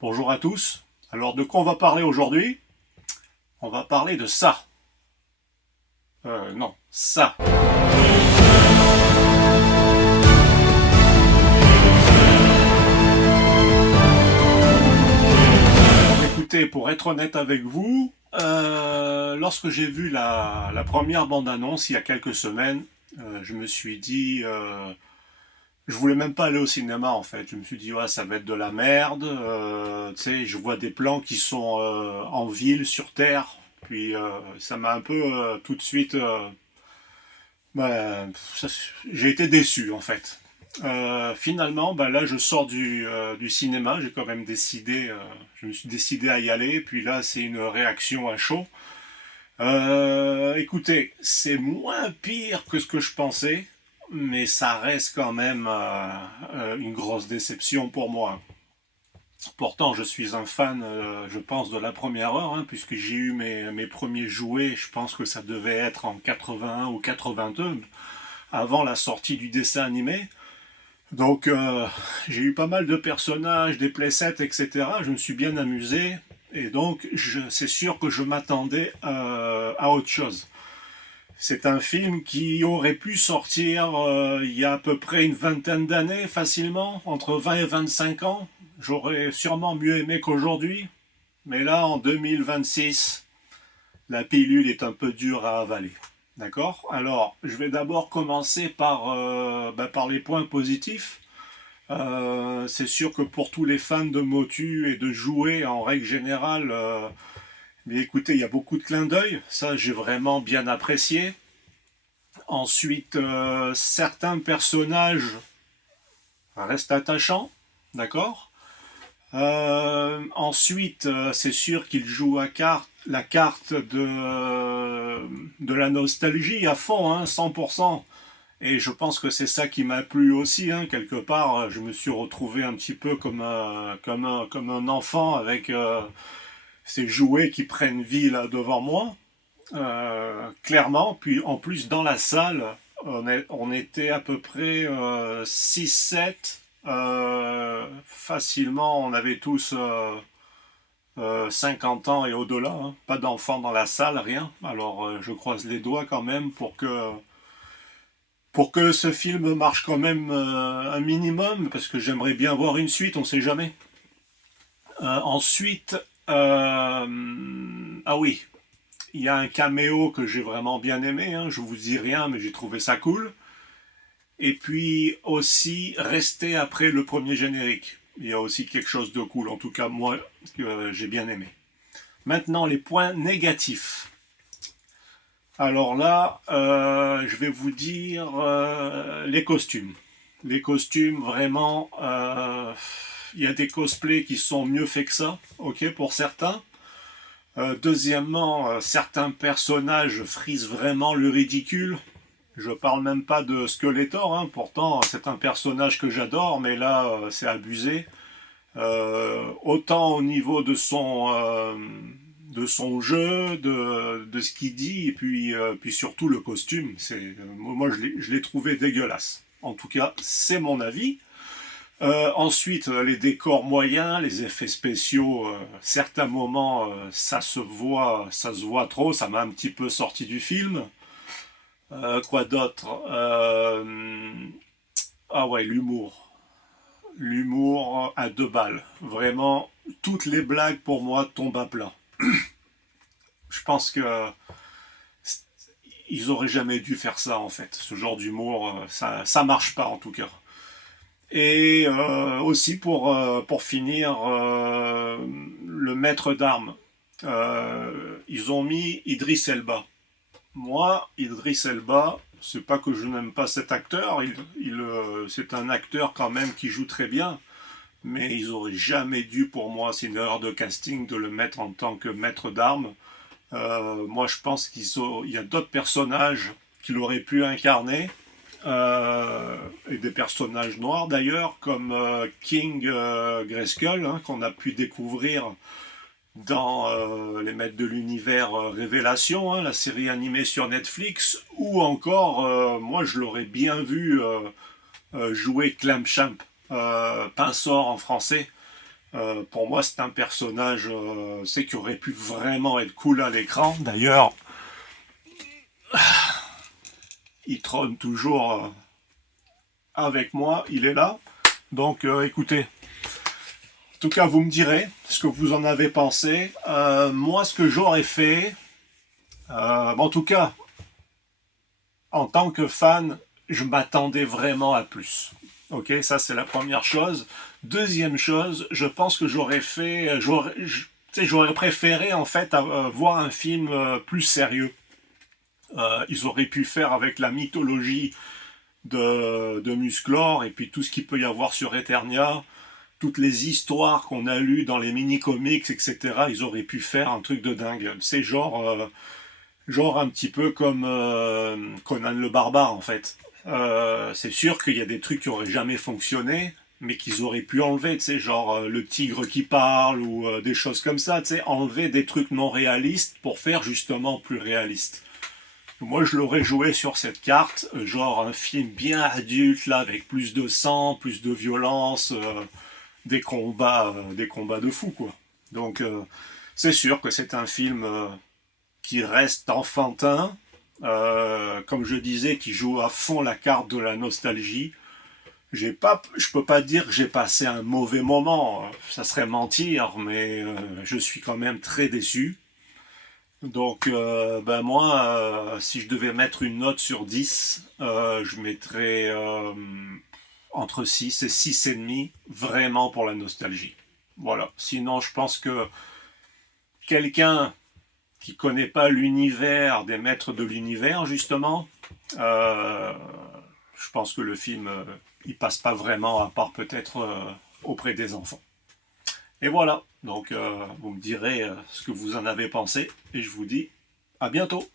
Bonjour à tous. Alors de quoi on va parler aujourd'hui? On va parler de ça. Non, ça. Écoutez, pour être honnête avec vous, lorsque j'ai vu la première bande-annonce il y a quelques semaines, je me suis dit, je voulais même pas aller au cinéma en fait. Je me suis dit, ouais, ça va être de la merde. Tu sais, je vois des plans qui sont en ville, sur terre. Puis ça m'a un peu tout de suite. Bah, j'ai été déçu en fait. Finalement, bah, là, je sors du cinéma. J'ai quand même décidé. Je me suis décidé à y aller. Puis là, c'est une réaction à chaud. Écoutez, c'est moins pire que ce que je pensais, mais ça reste quand même une grosse déception pour moi. Pourtant, je suis un fan, je pense, de la première heure, hein, puisque j'ai eu mes premiers jouets, je pense que ça devait être en 81 ou 82, avant la sortie du dessin animé. Donc, j'ai eu pas mal de personnages, des playsets, etc. Je me suis bien amusé, et donc, c'est sûr que je m'attendais à autre chose. C'est un film qui aurait pu sortir il y a à peu près une vingtaine d'années, facilement, entre 20 et 25 ans. J'aurais sûrement mieux aimé qu'aujourd'hui. Mais là, en 2026, la pilule est un peu dure à avaler. D'accord? Alors, je vais d'abord commencer par les points positifs. C'est sûr que pour tous les fans de motu et de jouets, en règle générale, mais écoutez, il y a beaucoup de clins d'œil. Ça, j'ai vraiment bien apprécié. Ensuite, certains personnages restent attachants, d'accord. Ensuite, c'est sûr qu'il joue la carte de la nostalgie à fond, hein, 100%. Et je pense que c'est ça qui m'a plu aussi, hein, quelque part. Je me suis retrouvé un petit peu comme un enfant avec ces jouets qui prennent vie là devant moi. Clairement, puis en plus dans la salle, on était à peu près 6-7. Facilement, on avait tous 50 ans et au-delà, hein. Pas d'enfants dans la salle, rien. Alors je croise les doigts quand même pour que ce film marche quand même un minimum, parce que j'aimerais bien voir une suite, on sait jamais. Ensuite, ah oui, il y a un caméo que j'ai vraiment bien aimé, hein, je vous dis rien, mais j'ai trouvé ça cool. Et puis aussi, rester après le premier générique. Il y a aussi quelque chose de cool, en tout cas moi, que j'ai bien aimé. Maintenant, les points négatifs. Alors là, je vais vous dire les costumes. Les costumes, vraiment, il y a des cosplays qui sont mieux faits que ça, ok, pour certains. Deuxièmement, certains personnages frisent vraiment le ridicule. Je parle même pas de Skeletor, hein. Pourtant c'est un personnage que j'adore, mais là c'est abusé. Autant au niveau de son jeu, de ce qu'il dit, et puis surtout le costume. Moi je l'ai trouvé dégueulasse. En tout cas, c'est mon avis. Ensuite, les décors moyens, les effets spéciaux, certains moments, ça se voit trop, ça m'a un petit peu sorti du film. Quoi d'autre? Ah ouais, l'humour. L'humour à deux balles. Vraiment, toutes les blagues pour moi tombent à plat. Je pense que ils auraient jamais dû faire ça en fait. Ce genre d'humour, ça marche pas en tout cas. Et aussi pour finir, le maître d'armes. Ils ont mis Idriss Elba. Moi, Idriss Elba, c'est pas que je n'aime pas cet acteur, c'est un acteur quand même qui joue très bien, mais ils auraient jamais dû, pour moi, c'est une erreur de casting, de le mettre en tant que maître d'armes. Moi, je pense qu'il y a d'autres personnages qu'il aurait pu incarner, et des personnages noirs d'ailleurs, comme King Grayskull, hein, qu'on a pu découvrir dans Les Maîtres de l'Univers Révélation, hein, la série animée sur Netflix, ou encore, moi je l'aurais bien vu jouer Clamchamp, Pinsor en français. Pour moi, c'est un personnage qui aurait pu vraiment être cool à l'écran. D'ailleurs, il trône toujours avec moi, il est là. Donc écoutez, en tout cas, vous me direz ce que vous en avez pensé. Moi, ce que j'aurais fait, en tout cas, en tant que fan, je m'attendais vraiment à plus. Ok, ça c'est la première chose. Deuxième chose, je pense que j'aurais préféré en fait voir un film plus sérieux. Ils auraient pu faire avec la mythologie de Musclor et puis tout ce qu'il peut y avoir sur Eternia, toutes les histoires qu'on a lues dans les mini-comics, etc. Ils auraient pu faire un truc de dingue. C'est genre un petit peu comme Conan le Barbare en fait. C'est sûr qu'il y a des trucs qui auraient jamais fonctionné, mais qu'ils auraient pu enlever, tu sais, genre le tigre qui parle ou des choses comme ça, tu sais, enlever des trucs non réalistes pour faire justement plus réaliste. Moi, je l'aurais joué sur cette carte, genre un film bien adulte, là, avec plus de sang, plus de violence, des combats de fou, quoi. Donc, c'est sûr que c'est un film qui reste enfantin, comme je disais, qui joue à fond la carte de la nostalgie. Je peux pas dire que j'ai passé un mauvais moment, ça serait mentir, mais je suis quand même très déçu. Donc, ben moi, si je devais mettre une note sur 10, je mettrais entre 6 et 6,5, vraiment pour la nostalgie. Voilà. Sinon, je pense que quelqu'un qui connaît pas l'univers des maîtres de l'univers, justement, euh, je pense que le film, il passe pas vraiment, à part peut-être auprès des enfants. Et voilà, donc vous me direz ce que vous en avez pensé, et je vous dis à bientôt.